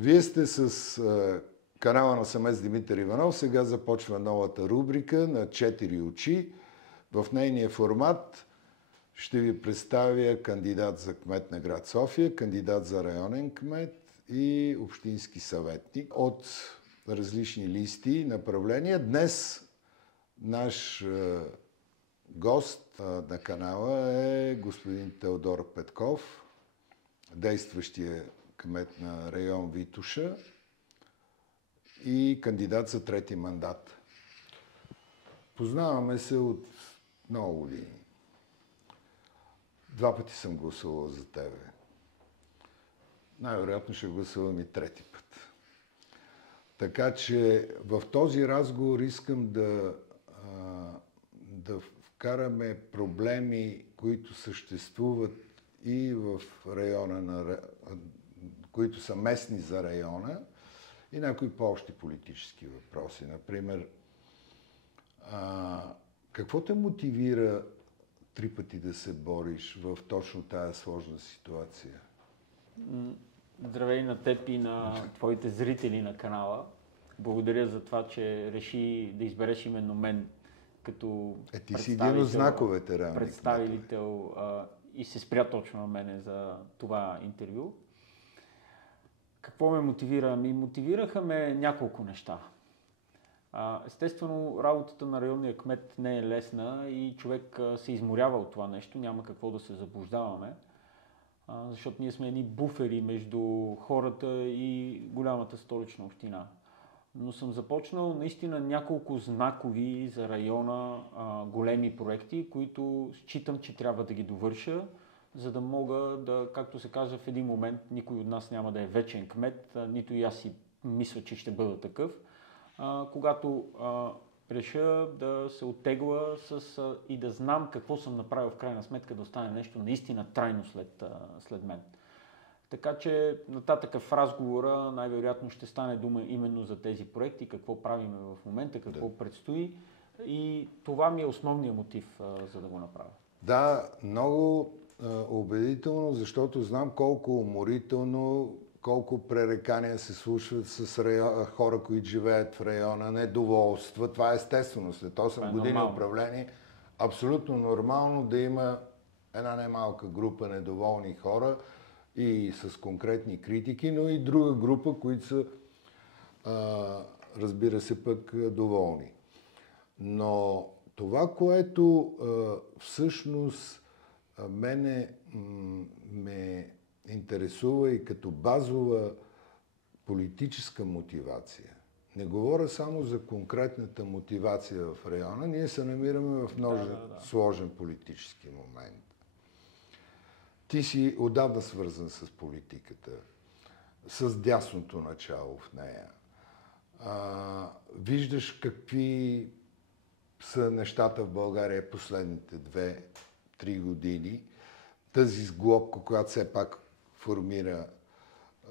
Вие сте с канала на самец Димитър Иванов. Сега започва новата рубрика на 4 очи. В нейния формат ще ви представя кандидат за кмет на град София, кандидат за районен кмет и общински съветник от различни листи и направления. Днес наш гост на канала е господин Теодор Петков, действащия кмет на район Витоша и кандидат за трети мандат. Познаваме се от много години. 2 пъти съм гласувал за тебе. Най-вероятно ще гласувам и трети път. Така че в този разговор искам да вкараме проблеми, които съществуват и в района, които са местни за района, и някои по-общи политически въпроси. Например, какво те мотивира 3 пъти да се бориш в точно тая сложна ситуация? Здравей на теб и на твоите зрители на канала. Благодаря за това, че реши да избереш именно мен като ти си един от знаковете представител и се спря точно на мене за това интервю. Какво ме мотивира? Мотивираха ме няколко неща. Естествено, работата на районния кмет не е лесна и човек се изморява от това нещо, няма какво да се заблуждаваме, защото ние сме едни буфери между хората и голямата столична община. Но съм започнал наистина няколко знакови за района големи проекти, които считам, че трябва да ги довърша, за да мога да, както се казва, в един момент никой от нас няма да е вечен кмет, нито и аз си мисля, че ще бъда такъв. Когато реша да се оттегла и да знам какво съм направил в крайна сметка да остане нещо наистина трайно след мен. Така че нататък в разговора най-вероятно ще стане дума именно за тези проекти, какво правим в момента, какво предстои, и това ми е основният мотив, за да го направя. Да, много убедително, защото знам колко уморително, колко пререкания се случват с хора, които живеят в района, недоволства. Това е естествено. След 8 години управление абсолютно нормално да има една немалка група недоволни хора и с конкретни критики, но и друга група, които са, разбира се, пък доволни. Но това, което всъщност мене ме интересува и като базова политическа мотивация. Не говоря само за конкретната мотивация в района. Ние се намираме в много сложен политически момент. Ти си отдавна свързан с политиката, с дясното начало в нея. Виждаш какви са нещата в България последните 2-3 години. Тази сглобка, която все пак формира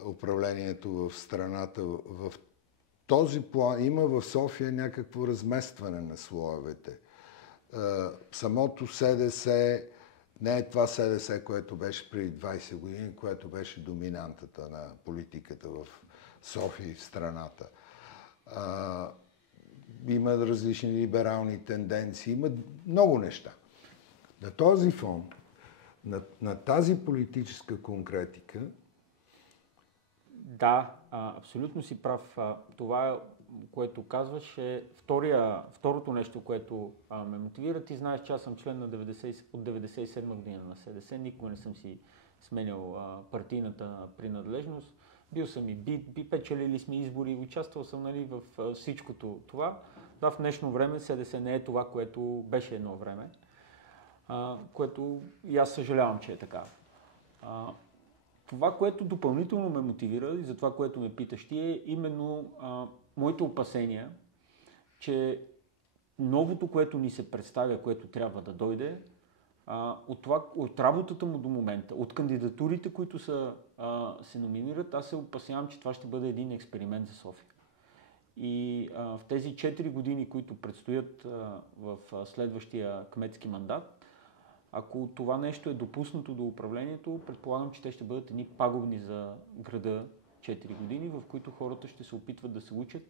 управлението в страната, в този план има в София някакво разместване на слоевете. Самото СДС не е това СДС, което беше преди 20 години, което беше доминантата на политиката в София и в страната. Има различни либерални тенденции, има много неща. На този фон, на тази политическа конкретика. Да, абсолютно си прав. Това, което казваш, е второто нещо, което ме мотивира. Ти знаеш, че аз съм член от 97 година на СДС. Никога не съм си сменял партийната принадлежност. Бил съм и бит, печелили сме избори, участвал съм, нали, в всичкото това. Да, в днешно време СДС не е това, което беше едно време, което и аз съжалявам, че е така. Това, което допълнително ме мотивира и за това, което ме питаш ти, е именно моите опасения, че новото, което ни се представя, което трябва да дойде, от работата му до момента, от кандидатурите, които се номинират, аз се опасявам, че това ще бъде един експеримент за София. И в тези 4 години, които предстоят в следващия кметски мандат, ако това нещо е допуснато до управлението, предполагам, че те ще бъдат едни пагубни за града, 4 години, в които хората ще се опитват да се учат.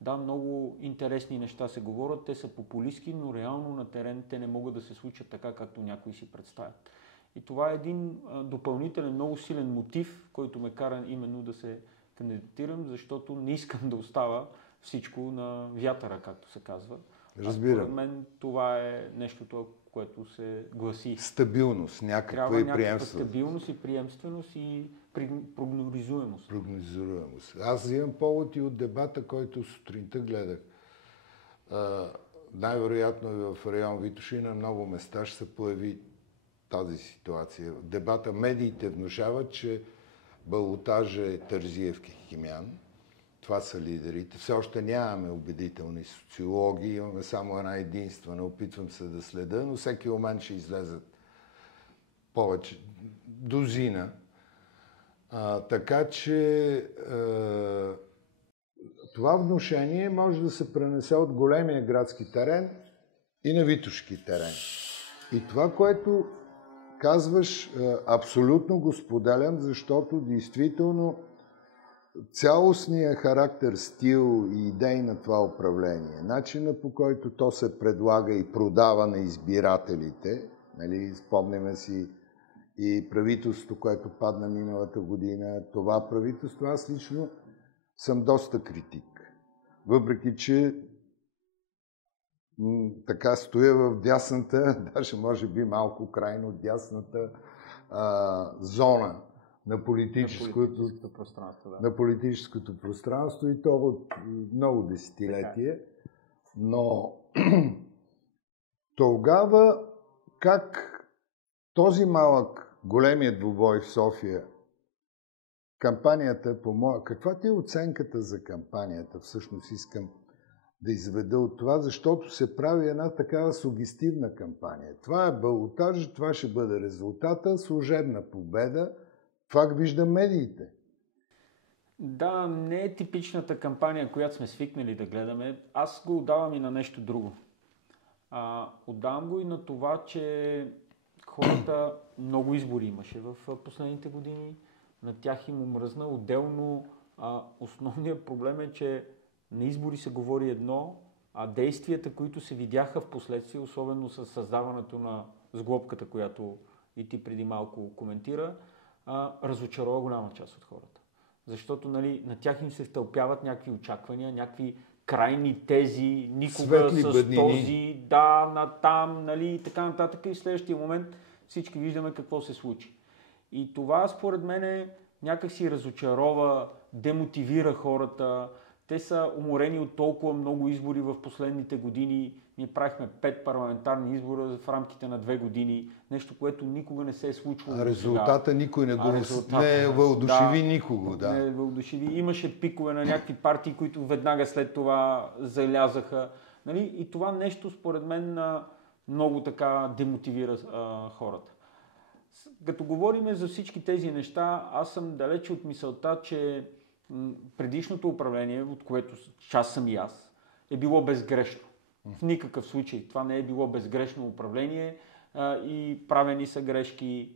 Да, много интересни неща се говорят, те са популистки, но реално на терен те не могат да се случат така, както някои си представят. И това е един допълнителен, много силен мотив, който ме кара именно да се кандидатирам, защото не искам да остава всичко на вятъра, както се казва. Разбирам. Според мен това е нещото, което се гласи. Стабилност, някаква и приемственост. Стабилност и приемственост и прогнозируемост. Прогнозируемост. Аз имам повод и от дебата, който сутринта гледах. Най-вероятно и в район Витоша и на много места ще се появи тази ситуация. Дебата, медиите внушават, че балотажа е Терзиев Химян. Това са лидерите. Все още нямаме убедителни социологи, имаме само една единствена. Опитвам се да следа, но всеки момент ще излезат повече. Дозина. Така че това внушение може да се пренесе от големия градски терен и на витошки терен. И това, което казваш, абсолютно го споделям, защото действително цялостният характер, стил и идеи на това управление, начина по който то се предлага и продава на избирателите, нали, спомняме си и правителството, което падна миналата година, това правителство, аз лично съм доста критик. Въпреки, че така стоя в дясната, даже може би малко крайно дясната зона на политическото пространство. Да. На политическото пространство и то от много десетилетие. Но тогава как този малък, големият двубой в София, кампанията по моя... Каква ти е оценката за кампанията? Всъщност искам да изведа от това, защото се прави една такава сугестивна кампания. Това е балотаж, това ще бъде резултата, служебна победа. Това виждам медиите. Да, не е типичната кампания, която сме свикнали да гледаме. Аз го отдавам и на нещо друго. Отдавам го и на това, че хората много избори имаше в последните години. На тях им омръзна. Отделно основният проблем е, че на избори се говори едно, а действията, които се видяха в последствие, особено с създаването на сглобката, която и ти преди малко коментира, разочарова голяма част от хората. Защото нали, на тях им се втълпяват някакви очаквания, някакви крайни тези, никога светли с бъднини. този, да, натам, нали, и така нататък. И в следващия момент всички виждаме какво се случи. И това според мен някакси разочарова, демотивира хората. Те са уморени от толкова много избори в последните години. Ние правихме 5 парламентарни избора в рамките на 2 години. Нещо, което никога не се е случвало. А резултата никой не го не въодушеви никого. Да. Не въодушеви. Имаше пикове на някакви партии, които веднага след това залязаха. Нали? И това нещо, според мен, много така демотивира хората. Като говорим за всички тези неща, аз съм далече от мисълта, че предишното управление, от което част съм и аз, е било безгрешно. В никакъв случай. Това не е било безгрешно управление и правени са грешки.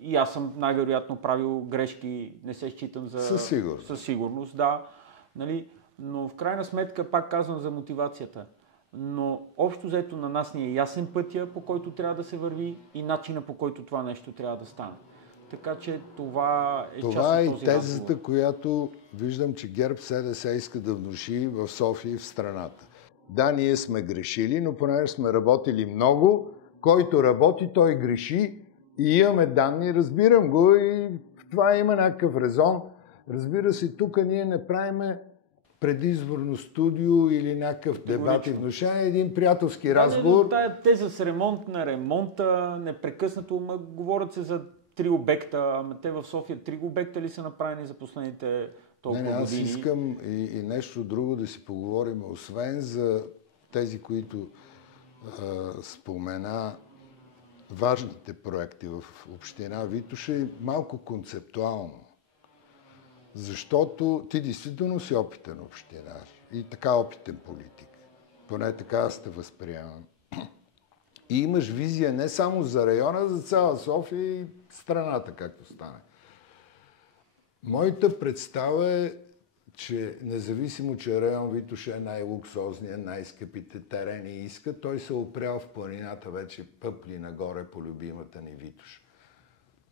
И аз съм най-вероятно правил грешки, не се считам за... Със сигурност, да. Нали? Но в крайна сметка, пак казвам за мотивацията. Но общо взето на нас ни е ясен пътя, по който трябва да се върви и начина, по който това нещо трябва да стане. Така че това е част от този разговор. Това е и тезата, която виждам, че ГЕРБ-СДС иска да внуши в София и в страната. Да, ние сме грешили, но понеже сме работили много, който работи, той греши и имаме данни, разбирам го и в това има някакъв резон. Разбира се, тук ние не правиме предизборно студио или някакъв дебат и внушение, един приятелски разговор. Тая теза с ремонт на ремонта, непрекъснато, говорят се за 3 обекта, ама те в София 3 обекта ли са направени за последните толкова години? Аз искам и нещо друго да си поговорим, освен за тези, които спомена важните проекти в община Витоша и малко концептуално. Защото ти действително си опитен общинар и така опитен политик. Поне така аз те възприемам. И имаш визия не само за района, за цяла София и страната, както стане. Моята представа е, че независимо, че район Витоша е най-луксозния, най-скъпите терени иска, той се опрял в планината вече пъпли нагоре по любимата ни Витоша.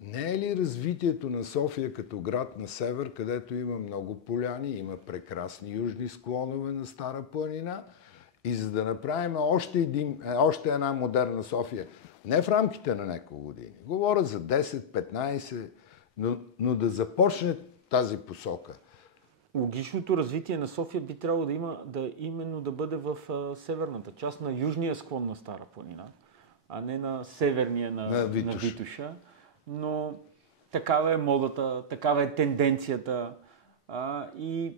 Не е ли развитието на София като град на север, където има много поляни, има прекрасни южни склонове на Стара планина, и за да направим още една модерна София, не в рамките на няколко години, говоря за 10-15, но да започне тази посока. Логичното развитие на София би трябвало именно да бъде в северната част на южния склон на Стара планина, а не на северния на Витоша. Но такава е модата, такава е тенденцията и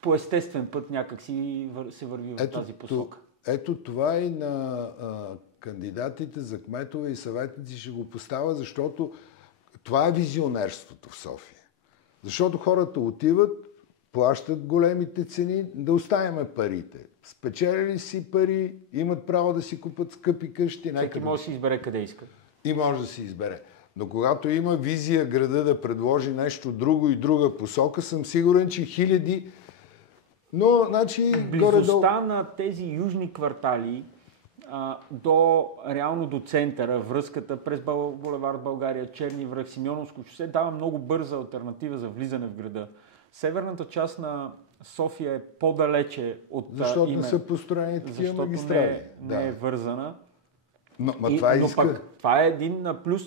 по естествен път някак си се върви в тази посока. Ето това и на кандидатите за кметове и съветници ще го поставя, защото това е визионерството в София. Защото хората отиват, плащат големите цени, да оставяме парите. Спечелили си пари, имат право да си купат скъпи къщи. Всеки може да си избере къде иска. И може да си избере. Но когато има визия града да предложи нещо друго и друга посока, съм сигурен, че хиляди... Но, значи, близостта на тези южни квартали реално до центъра, връзката през булевард България, Черни връх, Симеоновско шосе дава много бърза алтернатива за влизане в града. Северната част на София е по-далече от защото не са построени такива магистрали. Не е вързана. Но това е един плюс,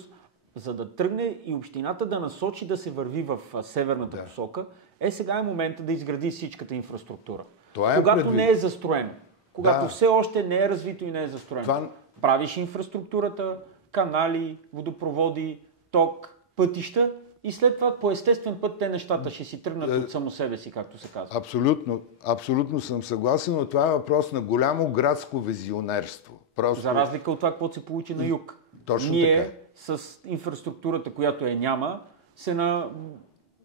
за да тръгне и общината да насочи да се върви в северната посока. Сега е момента да изгради всичката инфраструктура. Когато не е застроено. Когато все още не е развито и не е застроено. Правиш инфраструктурата, канали, водопроводи, ток, пътища и след това по естествен път те нещата ще си тръгнат от само себе си, както се казва. Абсолютно съм съгласен, но това е въпрос на голямо градско визионерство. За разлика от това, какво се получи на юг. Точно Ние с инфраструктурата, която няма, се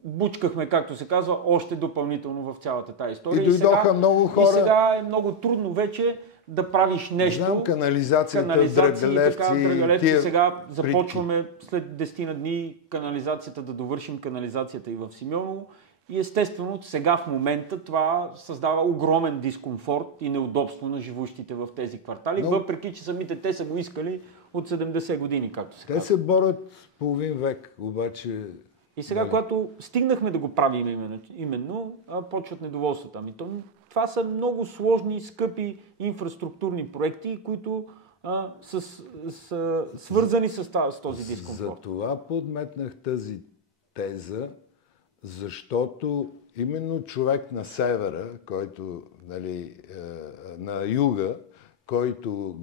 бучкахме, както се казва, още допълнително в цялата тази история. И дойдоха много хора. И сега е много трудно вече да правиш нещо. Знам, канализацията, Драгалевци. Сега започваме след 10 на дни канализацията, да довършим канализацията и в Симеоново. И естествено, сега в момента това създава огромен дискомфорт и неудобство на живущите в тези квартали, въпреки че самите те са го искали от 70 години, както се казва. Те се борят половин век, обаче... И сега, когато стигнахме да го правим именно почват недоволствата. Това са много сложни, скъпи инфраструктурни проекти, които са свързани с този дискомфорт. За това подметнах тази теза, защото именно човек на севера, който, на юга, който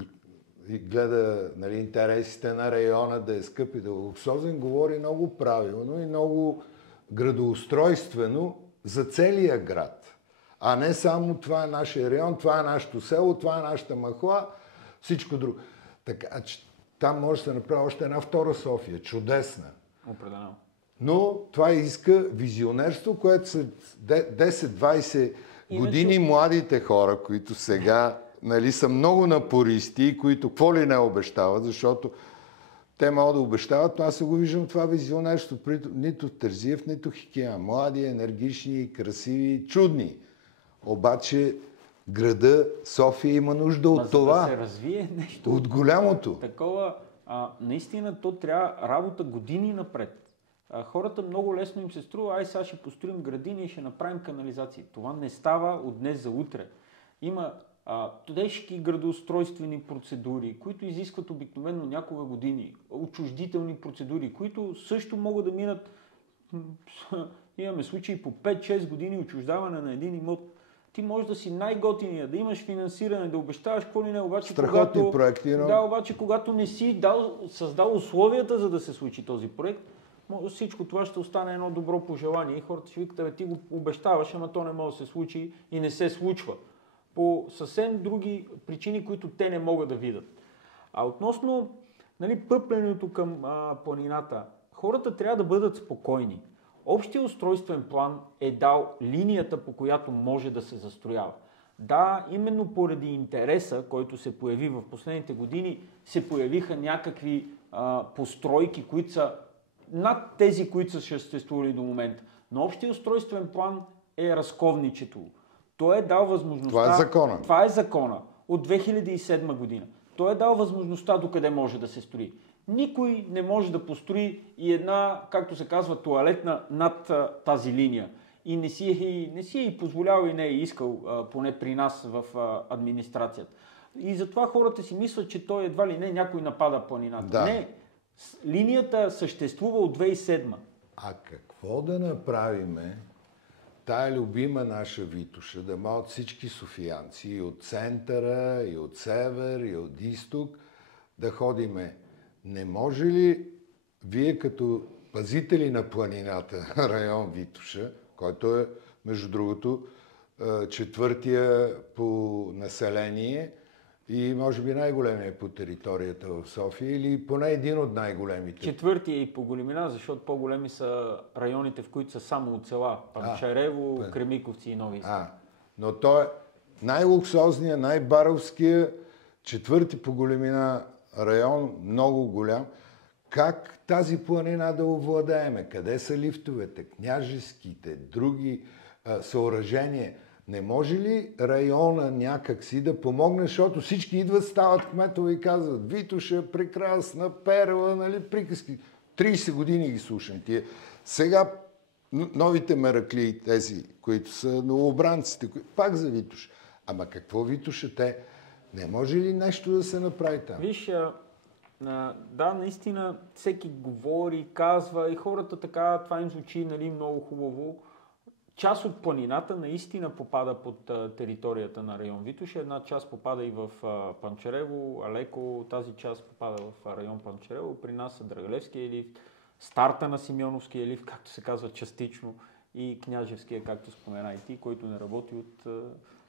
гледа интересите на района да е скъп и да е луксозен, говори много правилно и много градоустройствено за целия град. А не само това е нашия район, това е нашето село, това е нашата махла, всичко друго. Така че там може да се направи още една втора София, чудесна. Определено. Но това иска визионерство, което след 10-20 години младите хора, които сега са много напористи, които какво ли не обещават, защото те могат да обещават, но аз се го виждам това визионерство, нито в Терзиев, нито в Хикея. Млади, енергични, красиви, чудни. Обаче града София има нужда от това. Да се развие нещо. От голямото. Такова, наистина то трябва работа години напред. Хората много лесно им се струва, сега ще построим градини и ще направим канализации. Това не става от днес за утре. Има тежки градоустройствени процедури, които изискват обикновено няколко години. Отчуждителни процедури, които също могат да минат. Имаме случаи по 5-6 години отчуждаване на един имот. Ти можеш да си най-готиния, да имаш финансиране, да обещаваш какво ли не, обаче страхотни проекти, но... обаче когато не си създал условията, за да се случи този проект, всичко това ще остане едно добро пожелание и хората ще викат, ти го обещаваш, ама то не може да се случи и не се случва. По съвсем други причини, които те не могат да видят. А относно пъпленето към планината, хората трябва да бъдат спокойни. Общия устройствен план е дал линията, по която може да се застроява. Да, именно поради интереса, който се появи в последните години, се появиха някакви постройки, които са над тези, които са съществували до момента. Но общия устройствен план е разковничето. Той е дал възможността... Това е закона. Това е закона от 2007 година. Той е дал възможността докъде може да се строи. Никой не може да построи и една, както се казва, тоалетна над тази линия. И не си е и позволял и не е искал, поне при нас в администрацията. И затова хората си мислят, че той едва ли не някой напада планината. Да. Не, линията съществува от 2007. А какво да направиме тая любима наша Витоша, да могат всички софиянци и от центъра, и от север, и от изток да ходиме? Не може ли вие като пазители на планината, район Витоша, който е, между другото, четвъртия по население и може би най-големия по територията в София или поне един от най-големите? Четвъртия и по големина, защото по-големи са районите, в които са само от села. Панчарево, Кремиковци и Нови. Но той е най-луксозния, най-баровския, четвърти по големина район, много голям. Как тази планина да овладееме? Къде са лифтовете, княжеските, други съоръжения? Не може ли района някакси да помогне, защото всички идват, стават кметове и казват: Витоша, прекрасна перла, нали, приказки. 30 години ги слушам тия. Сега новите мераклии, тези, които са новобранците, пак за Витоша. Ама какво Витоша те? Не може ли нещо да се направи там? Виж, да, наистина всеки говори, казва и хората така, това им звучи, нали, много хубаво. Част от планината наистина попада под територията на район Витоша. Една част попада и в Панчарево, Алеко, тази част попада в район Панчарево. При нас е Драгалевския лифт, старта на Симеоновския лифт, както се казва частично, и Княжевския, както спомена и ти, който не работи от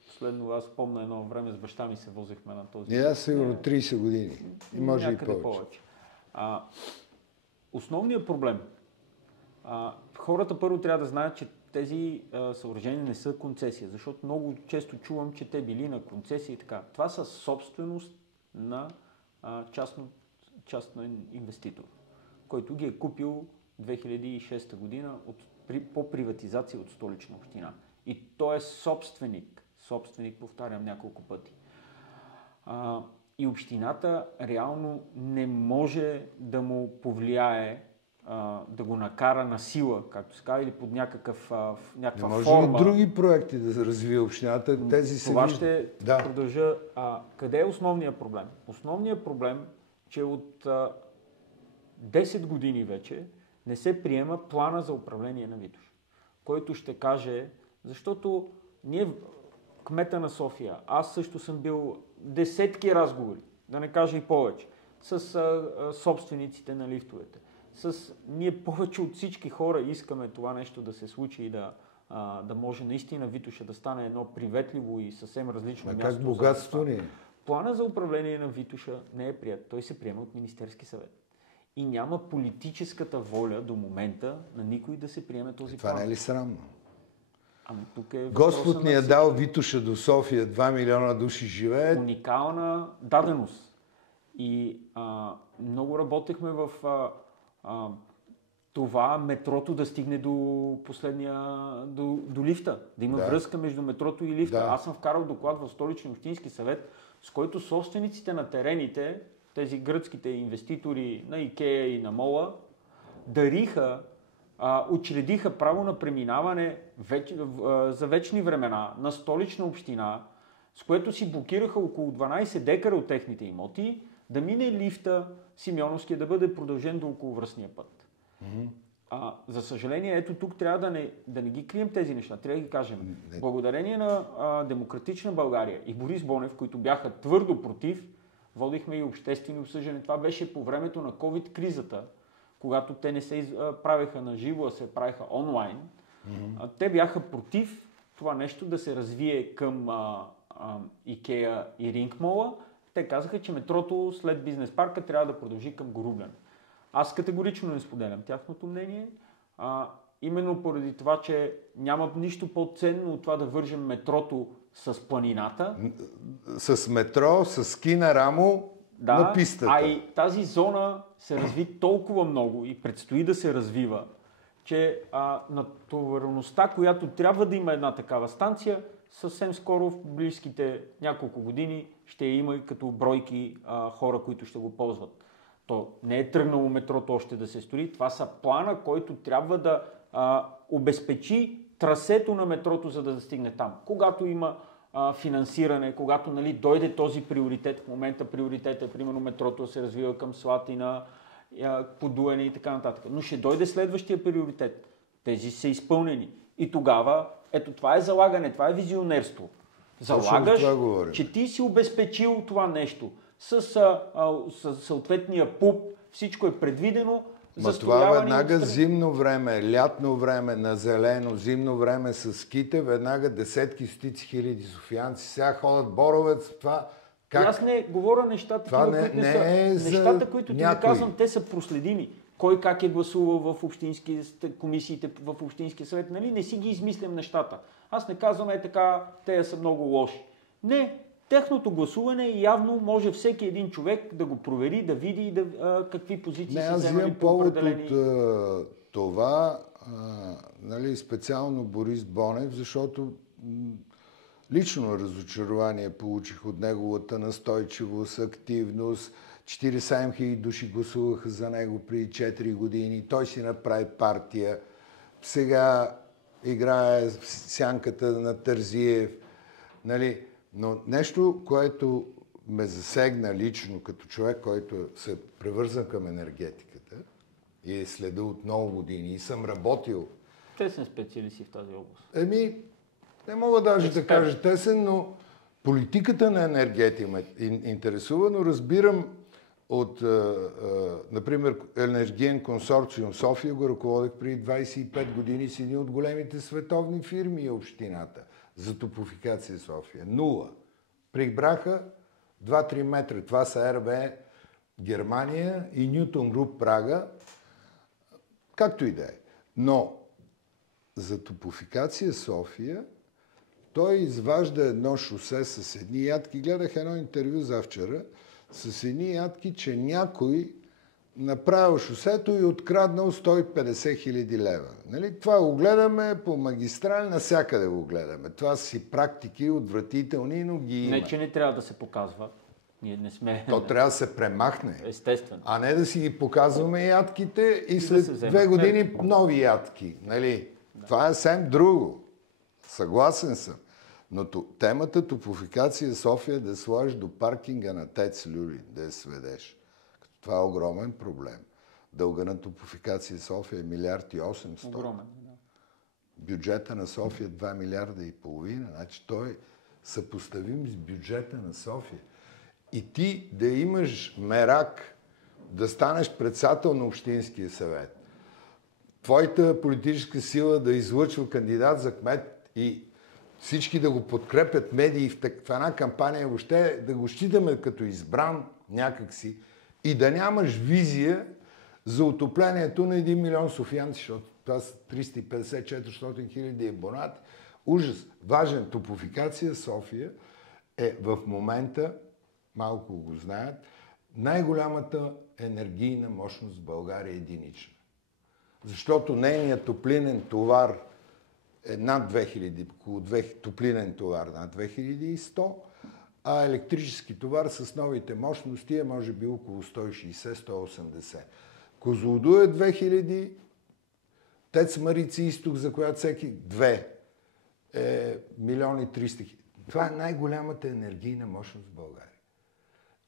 последно. Аз помня едно време с баща ми се возихме на този. И аз сигурно 30 години. И може и повече. Основният проблем. Хората първо трябва да знаят, че тези съоръжения не са концесия, защото много често чувам, че те били на концесия и така. Това са собственост на частен инвеститор, който ги е купил 2006 година по приватизация от Столична община. И той е собственик, повтарям няколко пъти. И общината реално не може да му повлияе, да го накара на сила, както се казва, или под някаква форма. Не може ли други проекти да развие общината? Тези това ще продължа. Къде е основният проблем? Основният проблем, че от 10 години вече не се приема плана за управление на Витоша, който ще каже, защото ние, кмета на София, аз също съм бил десетки разговори, да не кажа и повече, с собствениците на лифтовете. Ние повече от всички хора искаме това нещо да се случи и да може наистина Витоша да стане едно приветливо и съвсем различно място. Как богатство ни? Плана за управление на Витоша не е прият. Той се приема от Министерски съвет. И няма политическата воля до момента на никой да се приеме този план. Това не е ли срамно? Тук е Господ ни е дал Витоша до София, 2 милиона души живеят. Уникална даденост. И много работехме в това метрото да стигне до до лифта. Да има връзка между метрото и лифта. Аз съм вкарал доклад в Столичния общински съвет, с който собствениците на терените, тези гръцките инвеститори на Икея и на Мола, учредиха право на преминаване за вечни времена на Столична община, с което си блокираха около 12 декара от техните имоти, да мине лифта Симеоновския, да бъде продължен до околовръстния път. За съжаление, ето тук трябва да не ги крием тези неща, трябва да ги кажем. Благодарение на Демократична България и Борис Бонев, които бяха твърдо против, водихме и обществени обсъждания. Това беше по времето на COVID-кризата, когато те не се правеха на живо, а се правеха онлайн. Те бяха против това нещо да се развие към Икея и Рингмола. Те казаха, че метрото след бизнес парка трябва да продължи към Горубляне. Аз категорично не споделям тяхното мнение. Именно поради това, че няма нищо по-ценно от това да вържем метрото с планината. С метро, с ски на рамо на пистата. А и тази зона се разви толкова много и предстои да се развива, че натовареността, която трябва да има една такава станция, съвсем скоро в близките няколко години ще има и като бройки хора, които ще го ползват. То не е тръгнало метрото още да се строи, това са плана, който трябва да обезпечи трасето на метрото, за да стигне там. Когато има финансиране, когато дойде този приоритет, в момента приоритет е примерно метрото се развива към Слатина, Подуяне и така нататък. Но ще дойде следващия приоритет. Тези са изпълнени. И тогава, ето това е залагане, това е визионерство. Залагаш, че ти си обезпечил това нещо. С съответния ПУП, всичко е предвидено. Това веднага зимно време, лятно време на зелено, зимно време с ските, веднага десетки, стотици хиляди софиянци сега ходят Боровец, това как? Аз не говоря нещата, които ти казвам, те са проследими. Кой как е гласувал в общински комисиите, в общинския съвет, не си ги измислям нещата. Аз не казвам така, те са много лоши. Не, техното гласуване явно може всеки един човек да го провери, да види какви позиции са вземали по определени... Аз имам повод от това, специално Борис Бонев, защото лично разочарование получих от неговата настойчивост, активност. 47 000 души гласуваха за него преди 4 години. Той си направи партия. Сега играе в сянката на Терзиев. Но нещо, което ме засегна лично като човек, който се превърза към енергетиката и е следил от много години и съм работил. Тесен специалист в тази област. Не мога даже да кажа тесен, но политиката на енергетика ме интересува, но разбирам от, например, енергиен консорциум София, го ръководех преди 25 години с едни от големите световни фирми и общината за Топлофикация София. 0. Прибраха 2-3 метра. Това са RWE Германия и Нютон Груп Прага. Както и да е. Но за Топлофикация София той изважда едно шосе с едни ядки. Гледах едно интервю завчера с едни ядки, че някой направил шосето и откраднал 150 хиляди лева. Това го гледаме по магистрали, навсякъде го гледаме. Това са си практики отвратителни, но ги има. Не, че не трябва да се показва. Ние не сме... То трябва да се премахне. Естествено. А не да си ги показваме ядките и след 2 години нови ядки. Това е съвсем друго. Съгласен съм. Но темата Топлофикация София да сложиш до паркинга на ТЕЦ Люлин, да я сведеш. Това е огромен проблем. Дълга на Топлофикация София е 1 милиард и 800. Огромен, да. Бюджета на София 2 милиарда и половина. Значи той е съпоставим с бюджета на София. И ти да имаш мерак да станеш председател на Общинския съвет, твоята политическа сила да излъчва кандидат за кмет и всички да го подкрепят медии в една кампания, въобще да го считаме като избран някакси и да нямаш визия за отоплението на 1 милион софиянци, защото това са 350-400 хиляди абонати. Ужас! Важен. Топлофикация София е в момента, малко го знаят, най-голямата енергийна мощност в България е единична. Защото нейният топлинен товар е над 2000, около топлинен товар над 2100, а електрически товар с новите мощности е може би около 160-180. Козлодуй е 2000, ТЕЦ Марица Изток, за която всеки 2 е 1 300 000. Това е най-голямата енергийна мощност в България.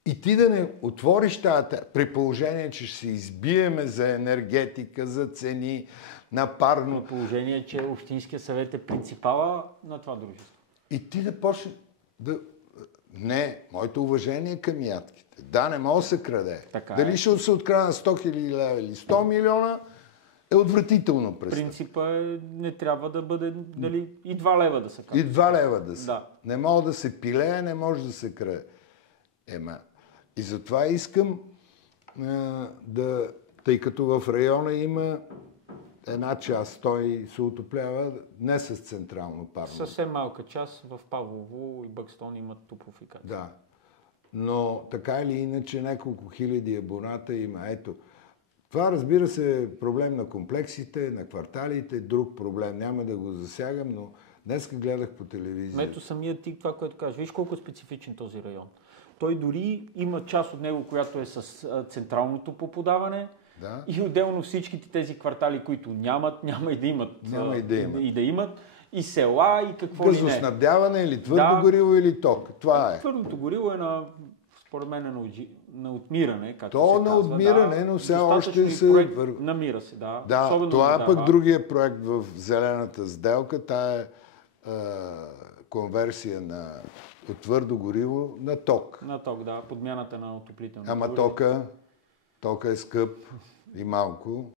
И ти да не отвориш тази, при положение, че ще се избиеме за енергетика, за цени, на парно. При положение, че Общинския съвет е принципала на това дружество. И ти да почне да... Не, моето уважение е към ядките. Да, не може да се краде. Дали ще се открадна 100 хиляди лева или 100 милиона, е отвратително през. Принципа не трябва да бъде и 2 лева да се краде. И 2 лева да се. Да. Не може да се пилее, не може да се краде. И затова искам тъй като в района има една част, той се отоплява не с централно парно. Съвсем малка част в Павлово и Бъкстон имат топлофикация. Да. Но така или иначе няколко хиляди абоната има. Ето, Това, разбира се, е проблем на комплексите, на кварталите, друг проблем. Няма да го засягам, но днес гледах по телевизия. Ето самият ти това, което кажеш. Виж колко е специфичен този район. Той дори има част от него, която е с централното поподаване. Да. И отделно всичките тези квартали, които няма и да имат. И да имат. И села, и какво ли не. Газоснабдяване или твърдо гориво или ток. Това е. Твърдото гориво е според мен на отмиране, както То се на казва. отмиране, но все още се... Намира се, да. Да, особено това е пък другия проект в зелената сделка. Тая конверсия от твърдо гориво на ток. На ток, да. Подмяната на отоплително. Ама тока е скъп и малко.